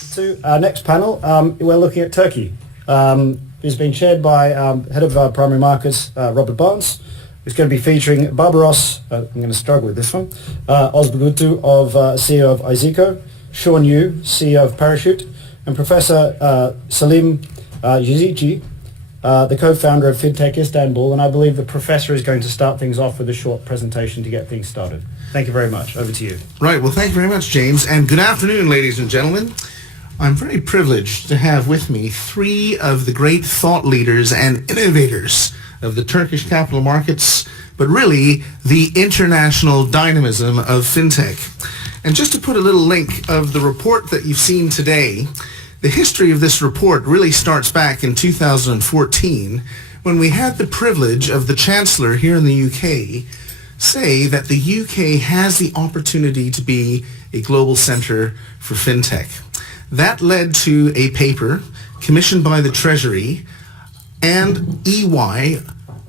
To our next panel, we're looking at Turkey. It's being chaired by Head of Primary Markets, Robert Barnes. It's going to be featuring Barbaros, I'm going to struggle with this one, Ozbagutu, CEO of YAZICI, Sean Yu, CEO of Parachute, and Professor Selim YAZICI, the co-founder of FinTech Istanbul, and I believe the professor is going to start things off with a short presentation to get things started. Thank you very much. Over to you. Right. Well, thank you very much, James. And good afternoon, ladies and gentlemen. I'm very privileged to have with me three of the great thought leaders and innovators of the Turkish capital markets, but really the international dynamism of FinTech. And just to put a little link of the report that you've seen today, the history of this report really starts back in 2014 when we had the privilege of the Chancellor here in the UK say that the UK has the opportunity to be a global center for FinTech. That led to a paper commissioned by the Treasury and EY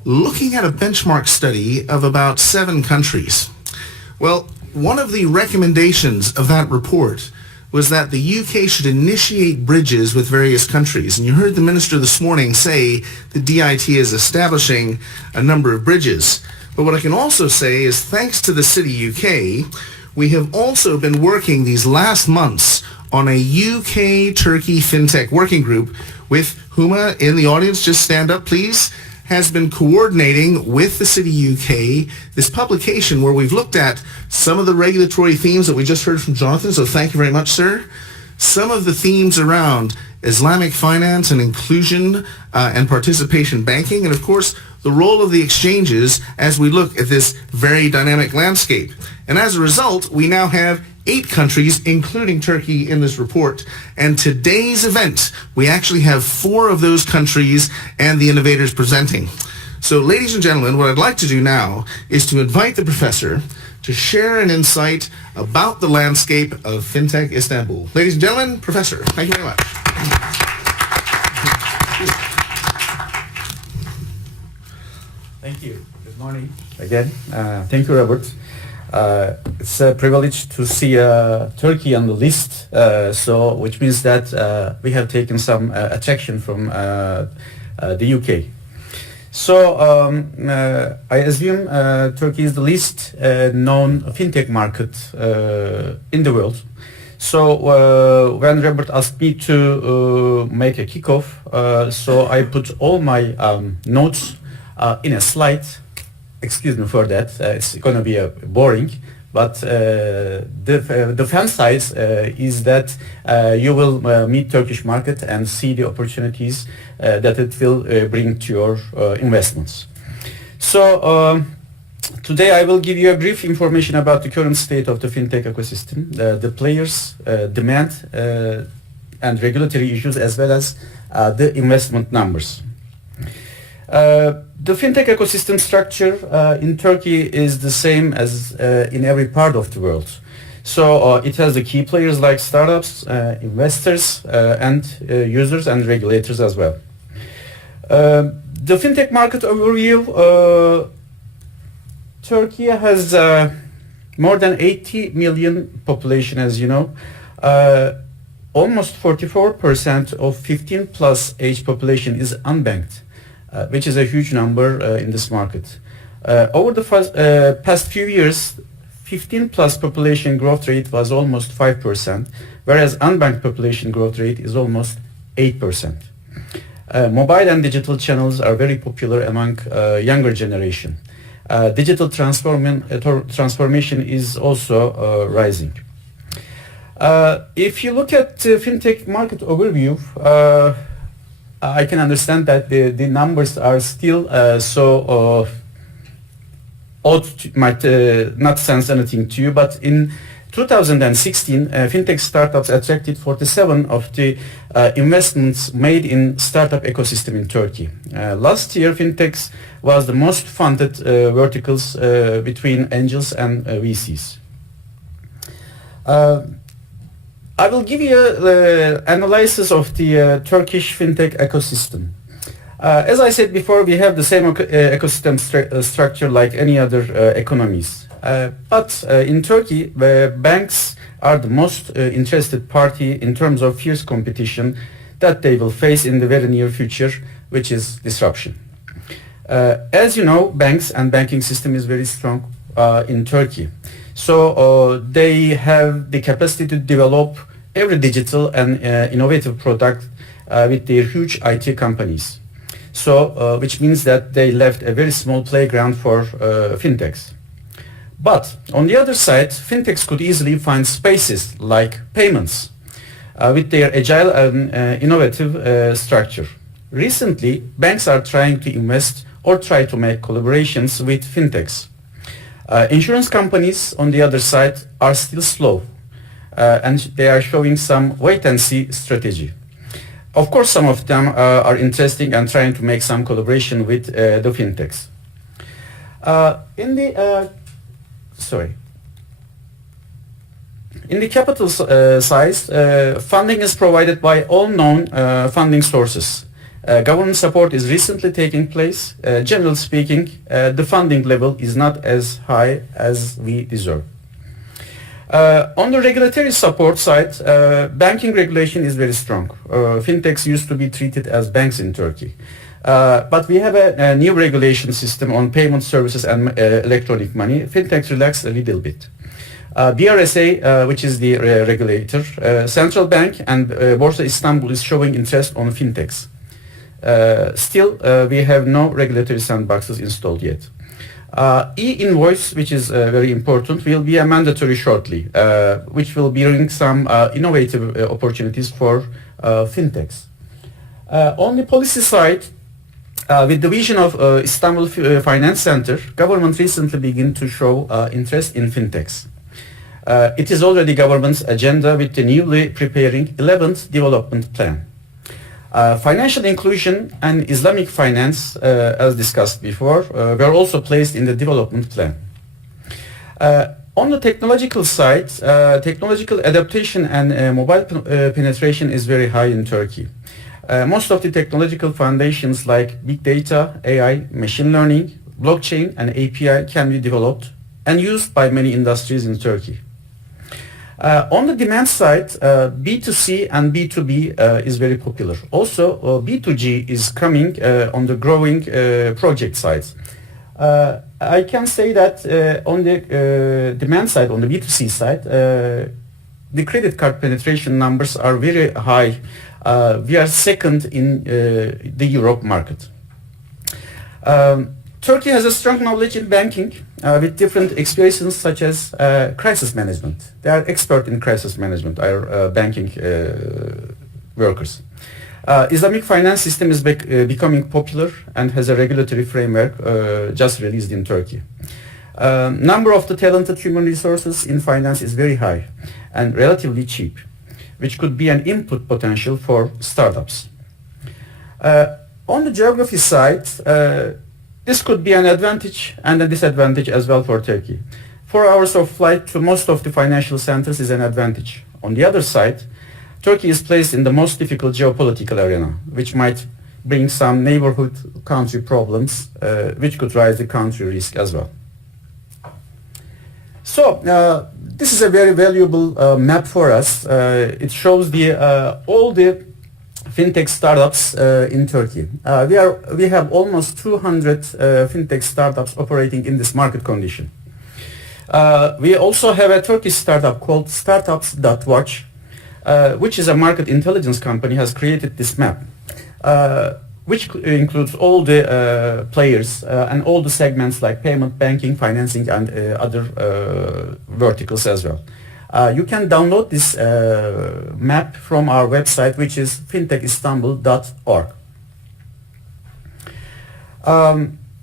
looking at a benchmark study of about 7 countries. Well, one of the recommendations of that report was that the UK should initiate bridges with various countries. And you heard the Minister this morning say the DIT is establishing a number of bridges. But what I can also say is thanks to the City UK, we have also been working these last months on a UK-Turkey FinTech working group with Huma in the audience, just stand up please, has been coordinating with the City UK this publication where we've looked at some of the regulatory themes that we just heard from Jonathan, so thank you very much, sir. Some of the themes around Islamic finance and inclusion and participation banking, and of course, the role of the exchanges as we look at this very dynamic landscape. And as a result, we now have 8 countries, including Turkey, in this report. And today's event, we actually have 4 of those countries and the innovators presenting. So, ladies and gentlemen, what I'd like to do now is to invite the professor to share an insight about the landscape of FinTech Istanbul. Ladies and gentlemen, Professor, thank you very much. Thank you. Good morning again. Thank you, Robert. It's a privilege to see Turkey on the list, which means that we have taken some attraction from the UK. So I assume Turkey is the least known fintech market in the world. So when Robert asked me to make a kickoff, so I put all my notes in a slide. Excuse me for that. It's going to be boring, but the fun side is that you will meet Turkish market and see the opportunities that it will bring to your investments. So today I will give you a brief information about the current state of the fintech ecosystem, the players, demand, and regulatory issues, as well as the investment numbers. The fintech ecosystem structure in Turkey is the same as in every part of the world. So it has the key players like startups, investors, and users and regulators as well. The fintech market overview, Turkey has more than 80 million population, as you know. Almost 44% of 15 plus age population is unbanked. Which is a huge number in this market. Over the past few years, 15 plus population growth rate was almost 5%, whereas unbanked population growth rate is almost 8%. Mobile and digital channels are very popular among younger generation. Digital transformation is also rising. If you look at the fintech market overview, I can understand that the numbers are still so odd, might not sense anything to you, but in 2016, fintech startups attracted 47 of the investments made in startup ecosystem in Turkey. Last year, fintechs was the most funded verticals between angels and VCs. I will give you an analysis of the Turkish fintech ecosystem. As I said before, we have the same ecosystem structure like any other economies. But in Turkey, banks are the most interested party in terms of fierce competition that they will face in the very near future, which is disruption. As you know, banks and banking system is very strong in Turkey. So they have the capacity to develop every digital and innovative product with their huge IT companies. So, which means that they left a very small playground for fintechs. But on the other side, fintechs could easily find spaces like payments with their agile and innovative structure. Recently, banks are trying to invest or try to make collaborations with fintechs. Insurance companies, on the other side, are still slow and they are showing some wait-and-see strategy. Of course, some of them are interesting and trying to make some collaboration with the fintechs. In the capital size, funding is provided by all known funding sources. Government support is recently taking place. Generally speaking, the funding level is not as high as we deserve. On the regulatory support side, banking regulation is very strong. Fintechs used to be treated as banks in Turkey. But we have a new regulation system on payment services and electronic money. Fintechs relaxed a little bit. BRSA, which is the regulator, Central Bank and Borsa Istanbul is showing interest on fintechs. Still, we have no regulatory sandboxes installed yet. E-invoice, which is very important, will be a mandatory shortly, which will bring some innovative opportunities for fintechs. On the policy side, with the vision of Istanbul Finance Center, government recently began to show interest in fintechs. It is already government's agenda with the newly preparing 11th development plan. Financial inclusion and Islamic finance, as discussed before, were also placed in the development plan. On the technological side, technological adaptation and mobile penetration is very high in Turkey. Most of the technological foundations like big data, AI, machine learning, blockchain and API can be developed and used by many industries in Turkey. On the demand side, B2C and B2B is very popular. Also, B2G is coming on the growing project side. I can say that on the demand side, on the B2C side, the credit card penetration numbers are very high. We are second in the Europe market. Turkey has a strong knowledge in banking with different experiences such as crisis management. They are expert in crisis management, our banking workers. Islamic finance system is becoming popular and has a regulatory framework just released in Turkey. Number of the talented human resources in finance is very high and relatively cheap, which could be an input potential for startups. On the geography side, this could be an advantage and a disadvantage as well for Turkey. 4 hours of flight to most of the financial centers is an advantage. On the other side, Turkey is placed in the most difficult geopolitical arena, which might bring some neighborhood country problems, which could raise the country risk as well. So, this is a very valuable map for us. It shows all the fintech startups in Turkey. We have almost 200 fintech startups operating in this market condition. We also have a Turkish startup called Startups.watch, which is a market intelligence company, has created this map, which includes all the players and all the segments like payment, banking, financing, and other verticals as well. You can download this map from our website, which is fintechistanbul.org.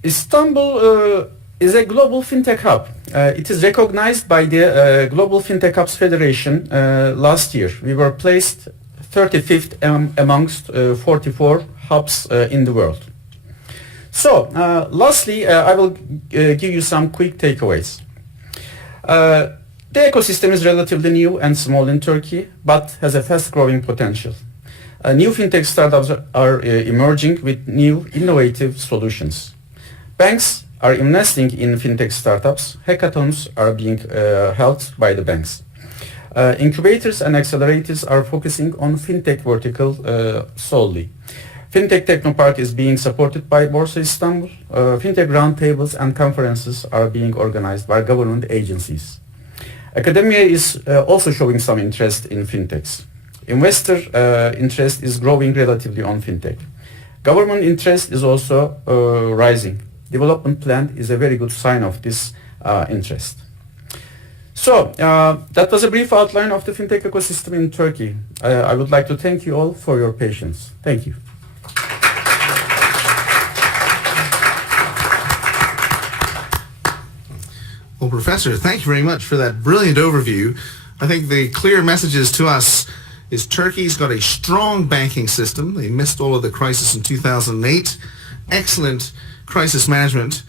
Istanbul is a global fintech hub. It is recognized by the Global Fintech Hubs Federation last year. We were placed 35th amongst 44 hubs in the world. So, lastly, I will give you some quick takeaways. The ecosystem is relatively new and small in Turkey, but has a fast-growing potential. New fintech startups are emerging with new innovative solutions. Banks are investing in fintech startups. Hackathons are being held by the banks. Incubators and accelerators are focusing on FinTech vertical solely. FinTech Technopark is being supported by Borsa Istanbul. FinTech roundtables and conferences are being organized by government agencies. Academia is also showing some interest in FinTechs. Investor interest is growing relatively on FinTech. Government interest is also rising. Development plan is a very good sign of this interest. So, that was a brief outline of the FinTech ecosystem in Turkey. I would like to thank you all for your patience. Thank you. Well, Professor, thank you very much for that brilliant overview. I think the clear messages to us is Turkey's got a strong banking system. They missed all of the crisis in 2008. Excellent crisis management.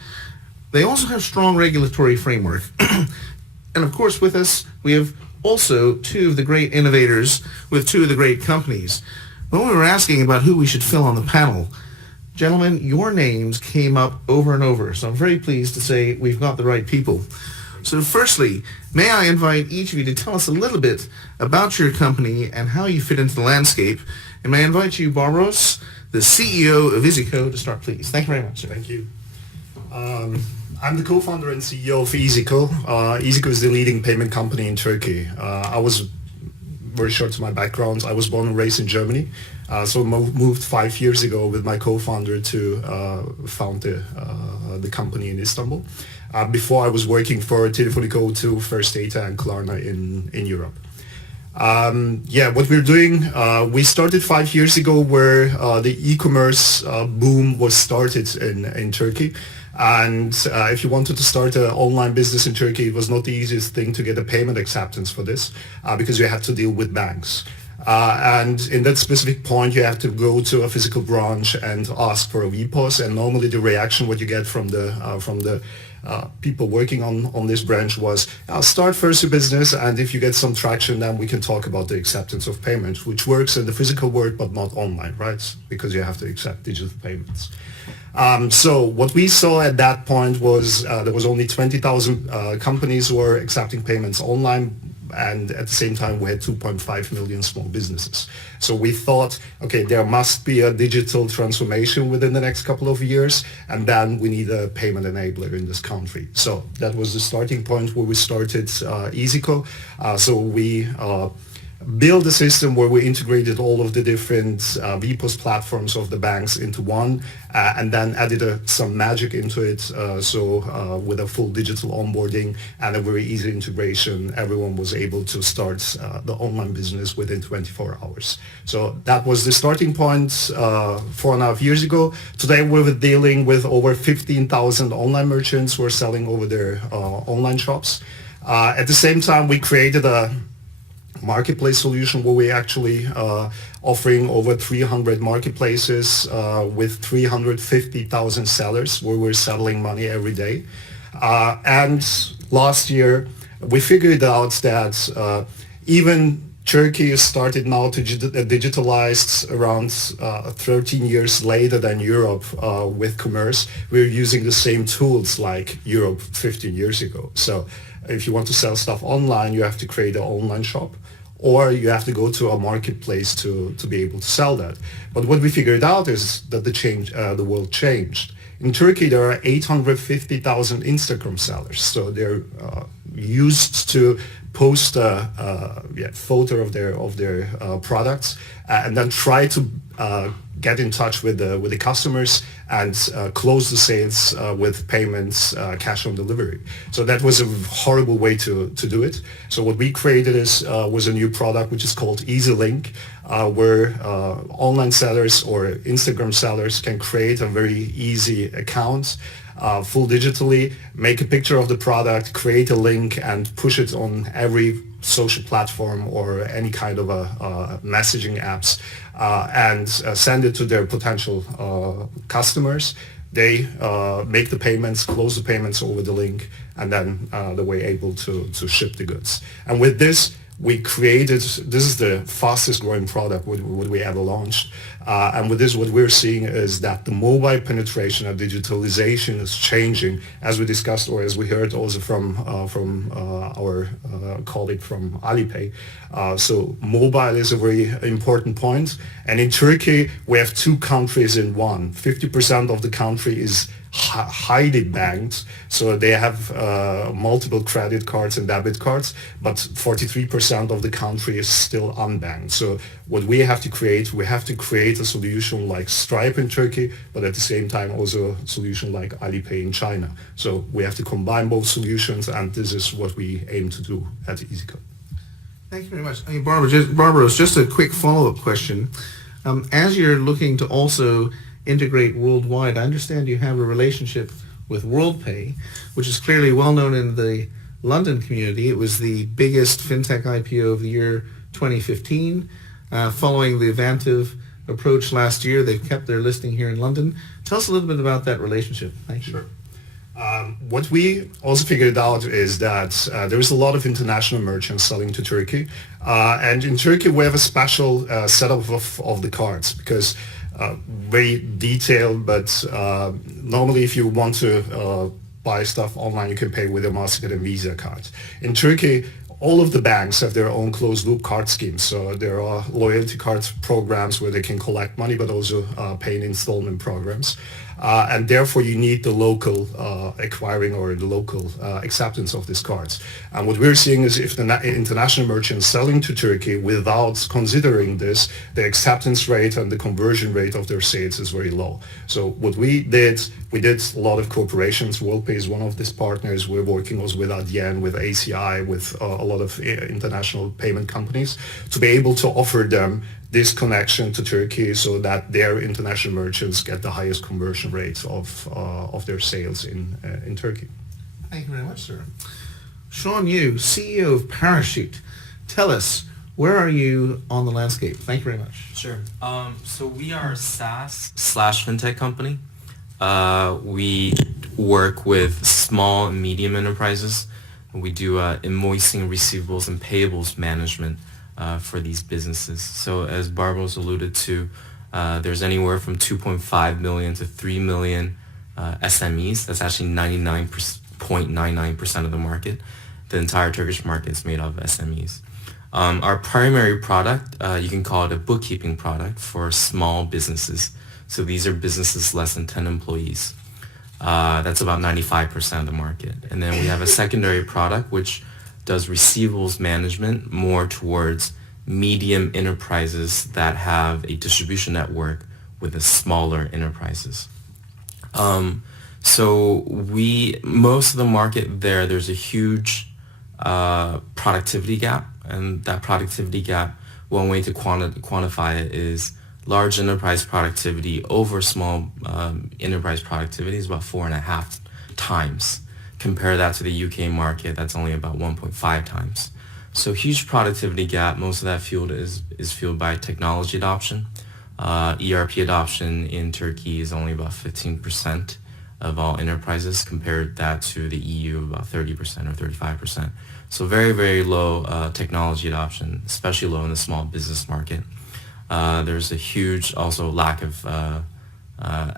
They also have strong regulatory framework. And of course, with us, we have also two of the great innovators with two of the great companies. When we were asking about who we should fill on the panel, gentlemen, your names came up over and over, so I'm very pleased to say we've got the right people. So firstly, may I invite each of you to tell us a little bit about your company and how you fit into the landscape. And may I invite you, Barbaros, the CEO of YAZICI, to start, please. Thank you very much, sir. Thank you. I'm the co-founder and CEO of YAZICI. YAZICI is the leading payment company in Turkey. I was, very short to my background, I was born and raised in Germany. So moved 5 years ago with my co-founder to found the company in Istanbul. Before I was working for Telefónica O2, First Data and Klarna in Europe. What we're doing, we started 5 years ago where the e-commerce boom was started in Turkey. And if you wanted to start an online business in Turkey, it was not the easiest thing to get a payment acceptance for this because you had to deal with banks. And in that specific point, you have to go to a physical branch and ask for a VPOS. And normally the reaction what you get from the people working on this branch was, start first your business, and if you get some traction, then we can talk about the acceptance of payments, which works in the physical world but not online, right? Because you have to accept digital payments. So what we saw at that point was there was only 20,000 companies who were accepting payments online, and at the same time we had 2.5 million small businesses. So we thought, okay, there must be a digital transformation within the next couple of years, and then we need a payment enabler in this country. So that was the starting point where we started YAZICI. So we build a system where we integrated all of the different VPOS platforms of the banks into one, and then added some magic into it. With a full digital onboarding and a very easy integration, everyone was able to start the online business within 24 hours. So that was the starting point 4.5 years ago. Today we're dealing with over 15,000 online merchants who are selling over their online shops. At the same time, we created a marketplace solution where we actually offering over 300 marketplaces with 350,000 sellers where we're settling money every day. And last year we figured out that even Turkey started now to digitalize around 13 years later than Europe with commerce. We're using the same tools like Europe 15 years ago. So if you want to sell stuff online, you have to create an online shop, or you have to go to a marketplace to be able to sell that. But what we figured out is that the world changed. In Turkey, there are 850,000 Instagram sellers. So they're used to post a photo of their products and then try to get in touch with the customers and close the sales with payments, cash on delivery. So that was a horrible way to do it. So what we created was a new product which is called Easy Link, where online sellers or Instagram sellers can create a very easy account, full digitally, make a picture of the product, create a link and push it on every social platform or any kind of messaging apps, and send it to their potential customers. They make the payments, close the payments over the link, and then they were able to ship the goods. And with this, we created, this is the fastest growing product what we ever launched. And with this, what we're seeing is that the mobile penetration and digitalization is changing, as we discussed, or as we heard also from our colleague from Alipay. So mobile is a very important point. And in Turkey, we have two countries in one. 50% of the country is highly banked, so they have multiple credit cards and debit cards, but 43% of the country is still unbanked. So what we have to create a solution like Stripe in Turkey, but at the same time also a solution like Alipay in China. So we have to combine both solutions, and this is what we aim to do at YAZICI. Thank you very much. I mean, Barbaros, just a quick follow-up question. As you're looking to also integrate worldwide, I understand you have a relationship with WorldPay, which is clearly well known in the London community. It was the biggest FinTech IPO of the year 2015. Following the Vantiv approach last year, they've kept their listing here in London. Tell us a little bit about that relationship. Thank you. Sure. What we also figured out is that there's a lot of international merchants selling to Turkey. And in Turkey, we have a special setup of the cards because very detailed, but normally if you want to buy stuff online, you can pay with a MasterCard and Visa card. In Turkey, all of the banks have their own closed-loop card schemes. So there are loyalty card programs where they can collect money, but also pay in installment programs. And therefore, you need the local acquiring or the local acceptance of these cards. And what we're seeing is if the international merchants selling to Turkey without considering this, the acceptance rate and the conversion rate of their sales is very low. So what we did a lot of cooperations. WorldPay is one of these partners. We're working also with Adyen, with ACI, with a lot of international payment companies to be able to offer them this connection to Turkey so that their international merchants get the highest conversion rates of their sales in Turkey. Thank you very much, sir. Sean Yu, CEO of Parachute. Tell us, where are you on the landscape? Thank you very much. Sure. So we are a SaaS/FinTech company. We work with small and medium enterprises. We do invoicing, receivables, and payables management for these businesses. So as Barbaros alluded to, there's anywhere from 2.5 million to 3 million SMEs. That's actually 99.99% of the market. The entire Turkish market is made of SMEs. Our primary product, you can call it a bookkeeping product for small businesses. So these are businesses less than 10 employees. That's about 95% of the market. And then we have a secondary product which does receivables management more towards medium enterprises that have a distribution network with the smaller enterprises. So most of the market there's a huge productivity gap, and that productivity gap, one way to quantify it is large enterprise productivity over small enterprise productivity is about 4.5 times. Compare that to the UK market, that's only about 1.5 times. So huge productivity gap. Most of that fueled is fueled by technology adoption. ERP adoption in Turkey is only about 15% of all enterprises, compared that to the EU, about 30% or 35%. So very, very low technology adoption, especially low in the small business market. There's a huge also lack of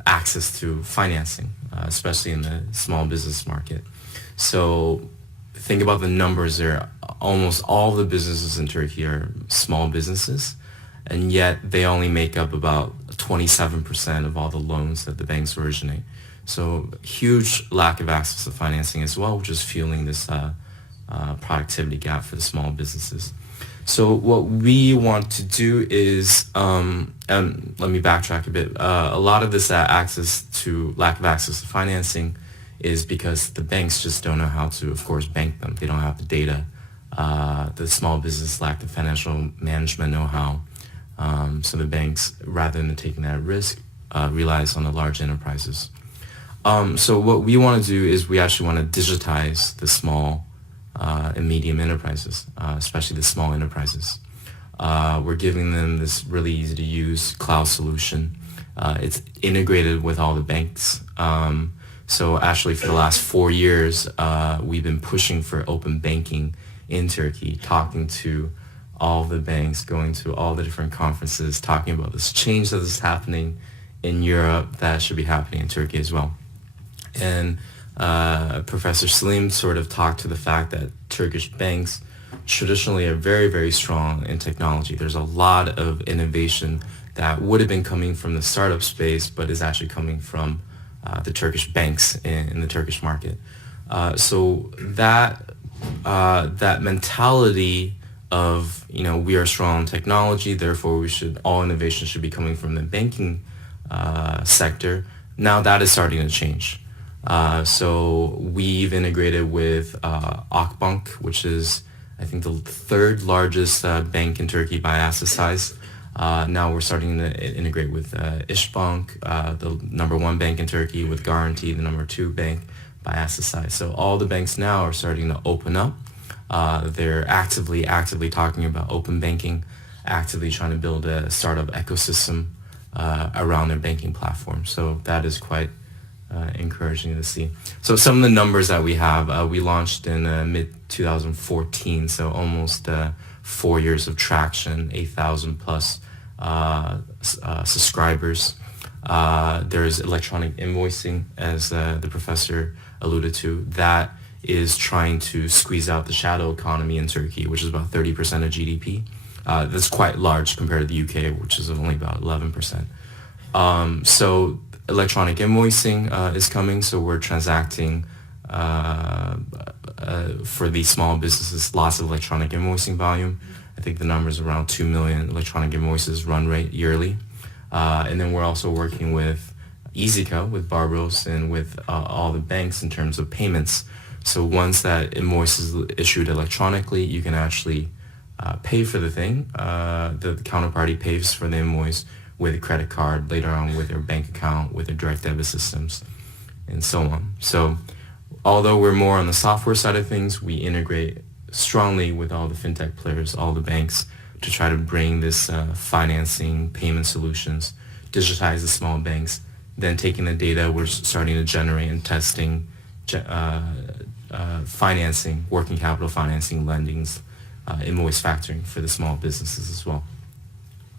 access to financing, especially in the small business market. So think about the numbers there. Almost all the businesses in Turkey are small businesses, and yet they only make up about 27% of all the loans that the banks originate. So huge lack of access to financing as well, which is fueling this productivity gap for the small businesses. So what we want to do is, and let me backtrack a bit, a lot of this lack of access to financing is because the banks just don't know how to, of course, bank them. They don't have the data. The small business lack the financial management know-how. So the banks, rather than taking that risk, relies on the large enterprises. So what we want to do is we actually want to digitize the small and medium enterprises, especially the small enterprises. We're giving them this really easy to use cloud solution. It's integrated with all the banks. So actually for the last 4 years, we've been pushing for open banking in Turkey, talking to all the banks, going to all the different conferences, talking about this change that is happening in Europe that should be happening in Turkey as well. And Professor Selim sort of talked to the fact that Turkish banks traditionally are very, very strong in technology. There's a lot of innovation that would have been coming from the startup space, but is actually coming from the Turkish banks in the Turkish market. So that mentality of, we are strong in technology, therefore all innovation should be coming from the banking sector. Now that is starting to change. So we've integrated with Akbank, which is, I think, the third largest bank in Turkey by asset size. Now we're starting to integrate with İşbank, the number one bank in Turkey, with Garanti, the number two bank by asset size. So all the banks now are starting to open up. They're actively talking about open banking, actively trying to build a startup ecosystem around their banking platform. So that is quite encouraging to see. So some of the numbers that we have, we launched in mid-2014, so almost 4 years of traction, 8,000 plus subscribers. There's electronic invoicing, as the professor alluded to. That is trying to squeeze out the shadow economy in Turkey, which is about 30% of GDP. That's quite large compared to the UK, which is only about 11%. So electronic invoicing is coming, so we're transacting for these small businesses, lots of electronic invoicing volume. I think the number is around 2 million electronic invoices run rate yearly. And then we're also working with YAZICI, with Barbaros, and with all the banks in terms of payments. So once that invoice is issued electronically, you can actually pay for the thing. The counterparty pays for the invoice with a credit card, later on with their bank account, with their direct debit systems, and so on. So although we're more on the software side of things, we integrate strongly with all the FinTech players, all the banks, to try to bring this financing, payment solutions, digitize the small banks, then taking the data we're starting to generate and testing, financing, working capital financing, lendings, invoice factoring for the small businesses as well.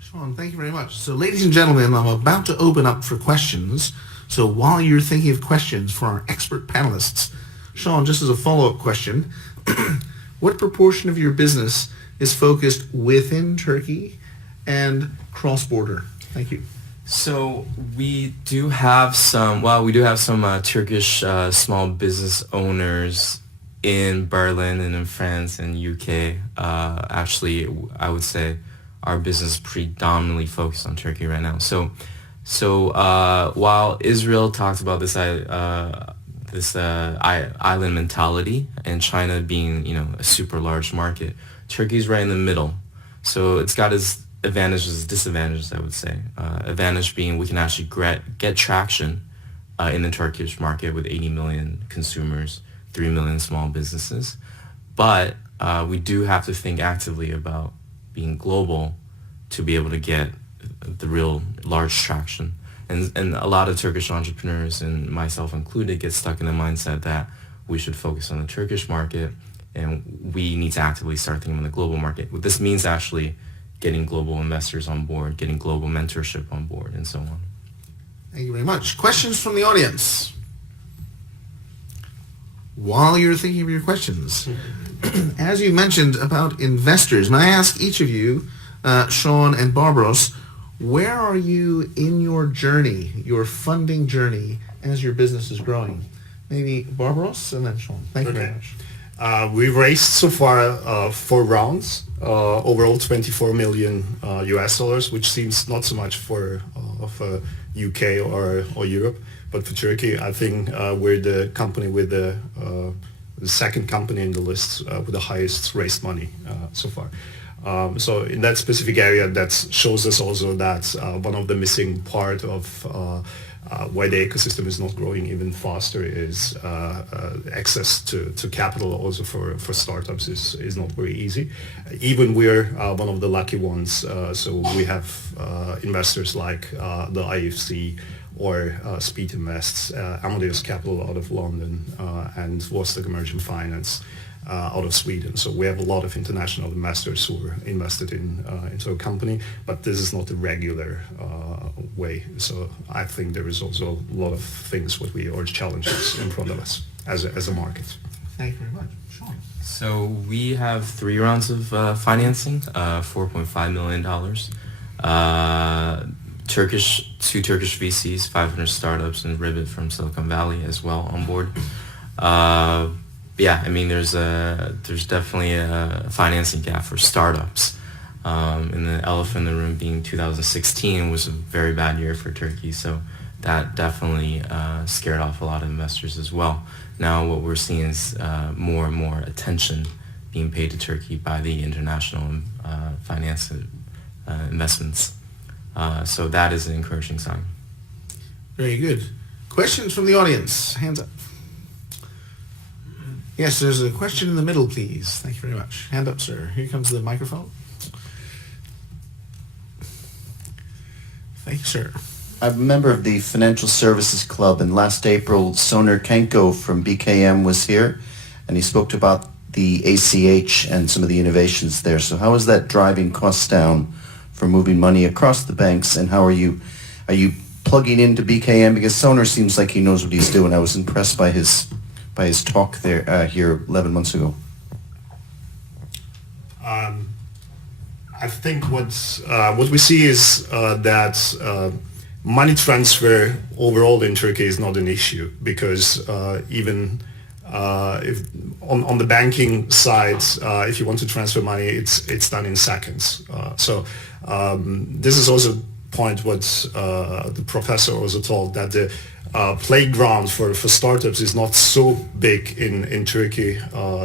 Sean, thank you very much. So ladies and gentlemen, I'm about to open up for questions. So while you're thinking of questions for our expert panelists, Sean, just as a follow-up question, what proportion of your business is focused within Turkey and cross-border? Thank you. So we do have some Turkish small business owners in Berlin and in France and UK. Actually, I would say our business predominantly focused on Turkey right now. So while Israel talks about this island mentality and China being a super large market, Turkey's right in the middle. So it's got its advantages, disadvantages, I would say. Advantage being we can actually get traction in the Turkish market with 80 million consumers, 3 million small businesses. But we do have to think actively about being global to be able to get the real large traction. And a lot of Turkish entrepreneurs, and myself included, get stuck in the mindset that we should focus on the Turkish market and we need to actively start thinking on the global market. What this means actually getting global investors on board, getting global mentorship on board, and so on. Thank you very much. Questions from the audience? While you're thinking of your questions, as you mentioned about investors, may I ask each of you, Sean and Barbaros, where are you in your journey, your funding journey, as your business is growing? Maybe Barbaros and then Sean. Thank you very much. We've raised so far 4 rounds, overall 24 million US dollars, which seems not so much for UK or Europe, but for Turkey, I think we're the company with the second company in the list with the highest raised money so far. So in that specific area, that shows us also that one of the missing part of why the ecosystem is not growing even faster is access to capital also for startups is not very easy. Even we're one of the lucky ones. So we have investors like the IFC or Speed Invests, Amadeus Capital out of London, and Vostok Emerging Finance. out of Sweden. So we have a lot of international investors who are invested into a company, but this is not a regular way. So I think there is also a lot of things or challenges in front of us as a market. Thank you very much. Sean. So we have 3 rounds of financing, $4.5 million. Two Turkish VCs, 500 startups, and Ribbit from Silicon Valley as well on board. Yeah, I mean, there's definitely a financing gap for startups. And the elephant in the room being 2016 was a very bad year for Turkey, so that definitely scared off a lot of investors as well. Now what we're seeing is more and more attention being paid to Turkey by the international finance investments. So that is an encouraging sign. Very good. Questions from the audience? Hands up. Yes, there's a question in the middle, please. Thank you very much. Hand up, sir. Here comes the microphone. Thank you, sir. I'm a member of the Financial Services Club, and last April, Soner Kenko from BKM was here, and he spoke about the ACH and some of the innovations there. So how is that driving costs down for moving money across the banks, and how are you plugging into BKM? Because Soner seems like he knows what he's doing. I was impressed by his talk there here 11 months ago. I think what we see is that money transfer overall in Turkey is not an issue, because even if on the banking side, if you want to transfer money, it's done in seconds. So this is also a point what the professor also told, that the playground for startups is not so big in Turkey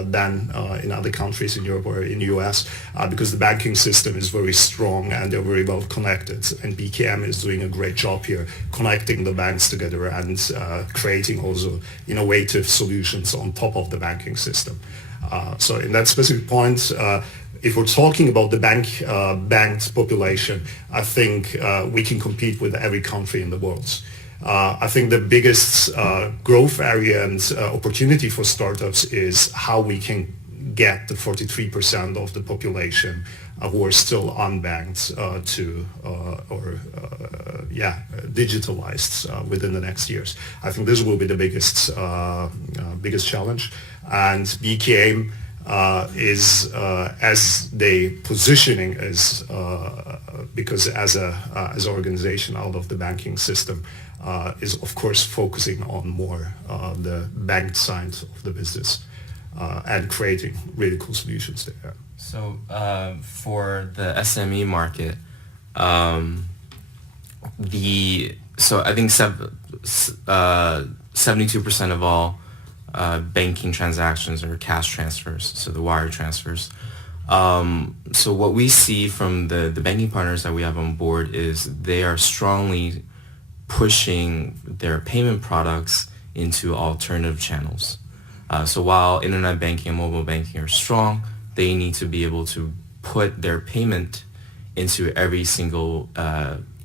than in other countries in Europe or in the US, because the banking system is very strong and they're very well connected. And BKM is doing a great job here, connecting the banks together and creating also innovative solutions on top of the banking system. So in that specific point, if we're talking about the banked population, I think we can compete with every country in the world. I think the biggest growth area and opportunity for startups is how we can get the 43% of the population who are still unbanked digitalized within the next years. I think this will be the biggest challenge, and BKM is as they positioning is because as an organization out of the banking system is of course focusing on more the banked side of the business and creating really cool solutions there. So for the SME market, so I think 72% of all banking transactions are cash transfers, so the wire transfers. So what we see from the banking partners that we have on board is they are strongly pushing their payment products into alternative channels. So while internet banking and mobile banking are strong, they need to be able to put their payment into every single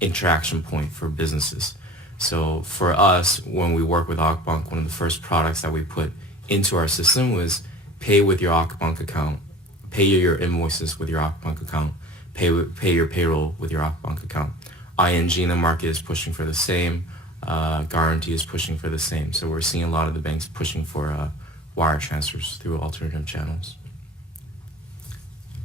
interaction point for businesses. So for us, when we work with Akbank, one of the first products that we put into our system was pay with your Akbank account, pay your invoices with your Akbank account, pay your payroll with your Akbank account. ING in the market is pushing for the same. Guarantee is pushing for the same. So we're seeing a lot of the banks pushing for wire transfers through alternative channels.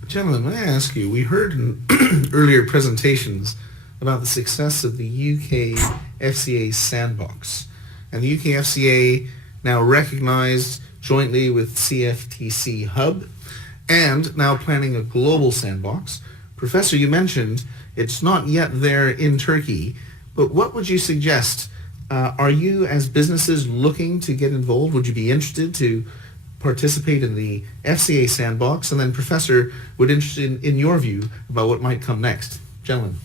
Gentlemen, may I ask you, we heard in earlier presentations about the success of the UK FCA sandbox. And the UK FCA now recognized jointly with CFTC Hub and now planning a global sandbox. Professor, you mentioned it's not yet there in Turkey, but what would you suggest? Are you, as businesses, looking to get involved? Would you be interested to participate in the FCA sandbox? And then, Professor, would interested in your view about what might come next. Gentlemen.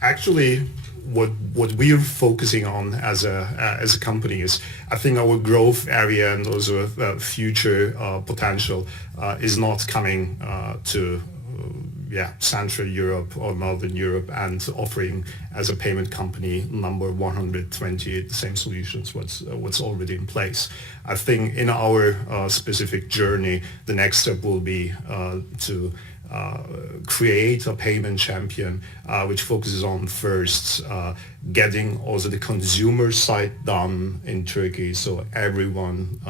Actually, what we are focusing on as a company is, I think our growth area and also future potential is not coming to Central Europe or Northern Europe and offering as a payment company number 128 the same solutions what's already in place. I think in our specific journey, the next step will be to create a payment champion which focuses on first getting also the consumer side done in Turkey, so everyone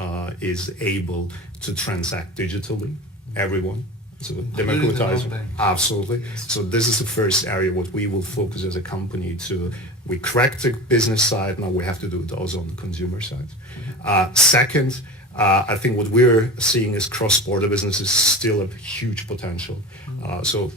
is able to transact digitally. Everyone. So democratizing. Absolutely. Yes. So this is the first area what we will focus as a company to. We cracked the business side, now we have to do it also on the consumer side. Second, I think what we're seeing is cross-border business is still a huge potential. So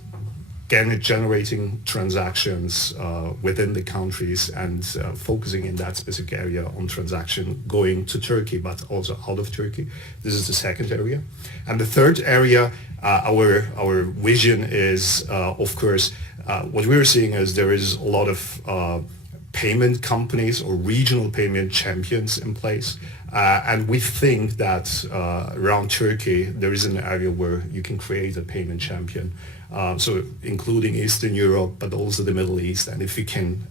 again, generating transactions within the countries and focusing in that specific area on transaction going to Turkey, but also out of Turkey. This is the second area. And the third area, our vision is, of course, what we're seeing is there is a lot of payment companies or regional payment champions in place. And we think that around Turkey, there is an area where you can create a payment champion. So including Eastern Europe, but also the Middle East. And if you can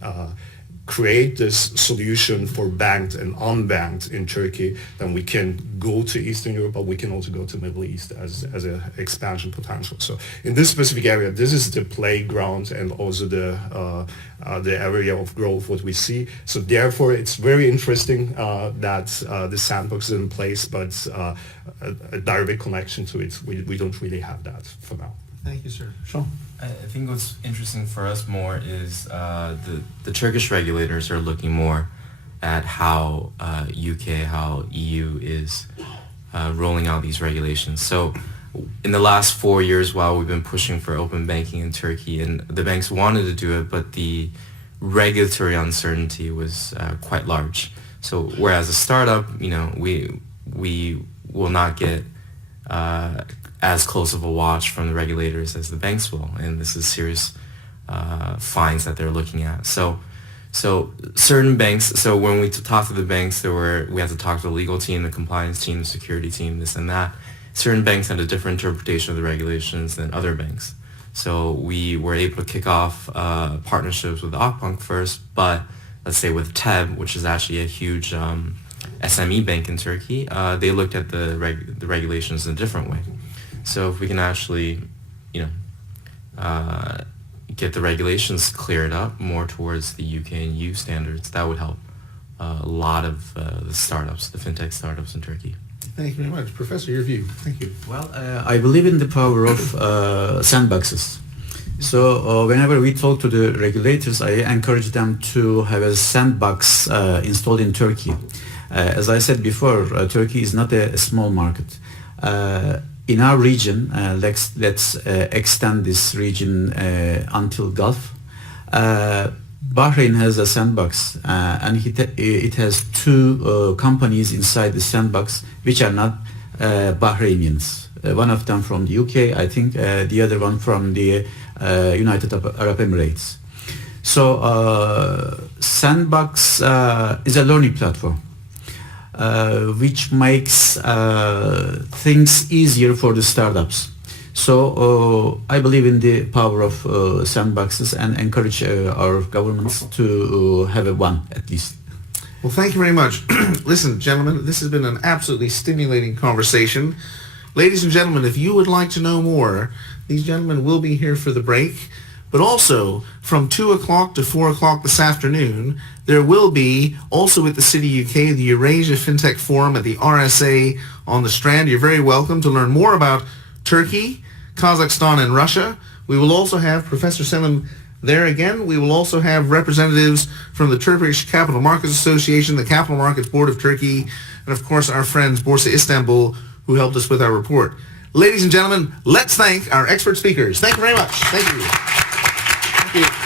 create this solution for banked and unbanked in Turkey, then we can go to Eastern Europe, but we can also go to Middle East as an expansion potential. So in this specific area, this is the playground and also the area of growth what we see. So therefore, it's very interesting that the sandbox is in place, but a direct connection to it, we don't really have that for now. Thank you, sir. Sure. I think what's interesting for us more is the Turkish regulators are looking more at how UK, how EU is rolling out these regulations. So in the last 4 years, while we've been pushing for open banking in Turkey, and the banks wanted to do it, but the regulatory uncertainty was quite large. So whereas a startup, we will not get as close of a watch from the regulators as the banks will, and this is serious fines that they're looking at. So certain banks. So when we talked to the banks, we had to talk to the legal team, the compliance team, the security team, this and that. Certain banks had a different interpretation of the regulations than other banks. So we were able to kick off partnerships with Akbank first, but let's say with TEB, which is actually a huge SME bank in Turkey, they looked at the regulations in a different way. So if we can actually, get the regulations cleared up more towards the UK and EU standards, that would help a lot of the startups, the FinTech startups in Turkey. Thank you very much. Professor, your view. Thank you. Well, I believe in the power of sandboxes. So whenever we talk to the regulators, I encourage them to have a sandbox installed in Turkey. As I said before, Turkey is not a small market. In our region, let's extend this region until Gulf. Bahrain has a sandbox, and it has two companies inside the sandbox which are not Bahrainians. One of them from the UK, I think, the other one from the United Arab Emirates. So sandbox is a learning platform, which makes things easier for the startups. So I believe in the power of sandboxes and encourage our governments to have one at least. Well, thank you very much. Listen, gentlemen, this has been an absolutely stimulating conversation. Ladies and gentlemen, if you would like to know more, these gentlemen will be here for the break. But also, from 2 o'clock to 4 o'clock this afternoon, there will be, also at the City UK, the Eurasia FinTech Forum at the RSA on the Strand. You're very welcome to learn more about Turkey, Kazakhstan, and Russia. We will also have Professor Selim there again. We will also have representatives from the Turkish Capital Markets Association, the Capital Markets Board of Turkey, and of course our friends Borsa Istanbul, who helped us with our report. Ladies and gentlemen, let's thank our expert speakers. Thank you very much. Thank you. Thank you.